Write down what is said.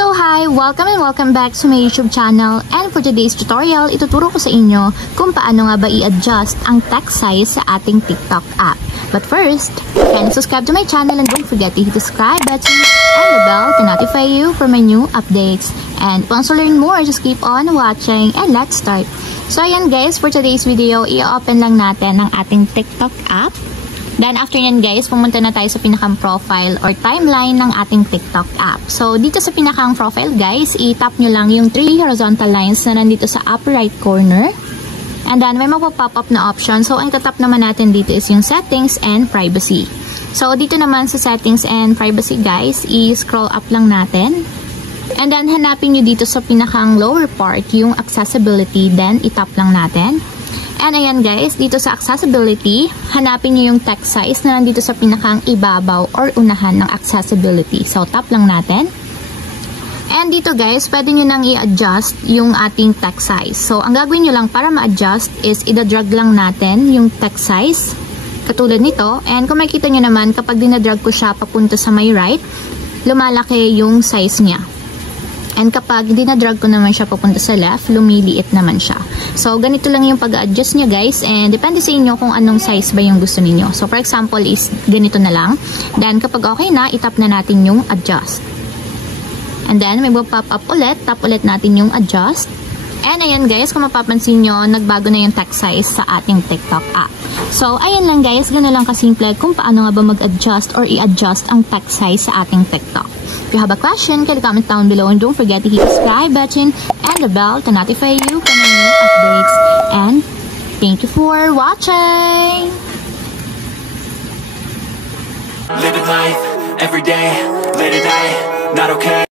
So hi! Welcome and welcome back to my YouTube channel, and for today's tutorial, ituturo ko sa inyo kung paano nga ba i-adjust ang text size sa ating TikTok app. But first, kindly subscribe to my channel and don't forget to hit the subscribe button and the bell to notify you for my new updates. And if you want to learn more, just keep on watching and let's start. So ayan guys, for today's video, i-open lang natin ang ating TikTok app. Then after yan guys, pumunta na tayo sa pinakang profile or timeline ng ating TikTok app. So dito sa pinakang profile guys, i-tap nyo lang yung 3 horizontal lines na nandito sa upper right corner. And then may magpo-pop up na option. So ang tatap naman natin dito is yung settings and privacy. So dito naman sa settings and privacy guys, i-scroll up lang natin. And then hanapin nyo dito sa pinakang lower part yung accessibility, then i-tap lang natin. And ayan guys, dito sa accessibility, hanapin nyo yung text size na nandito sa pinakang ibabaw or unahan ng accessibility. So tap lang natin. And dito guys, pwede nyo nang i-adjust yung ating text size. So ang gagawin nyo lang para ma-adjust is i-drag lang natin yung text size. Katulad nito. And kung makikita nyo naman, kapag dinadrag ko siya papunta sa may right, lumalaki yung size niya. And kapag dinadrag ko naman siya papunta sa left, lumiliit naman siya. So, ganito lang yung pag-adjust nyo guys. And depende sa inyo kung anong size ba yung gusto niyo. So, for example is ganito na lang. Then, kapag okay na, itap na natin yung adjust. And then, may pop up ulit. Tap ulit natin yung adjust. And ayan guys, kung mapapansin nyo, nagbago na yung text size sa ating TikTok app. So, ayan lang guys, gano'n lang kasimple kung paano nga ba mag-adjust or i-adjust ang text size sa ating TikTok. If you have a question, can you comment down below and don't forget to hit the subscribe button and the bell to notify you for my new updates. And thank you for watching! Living life, every day, late at night, not okay.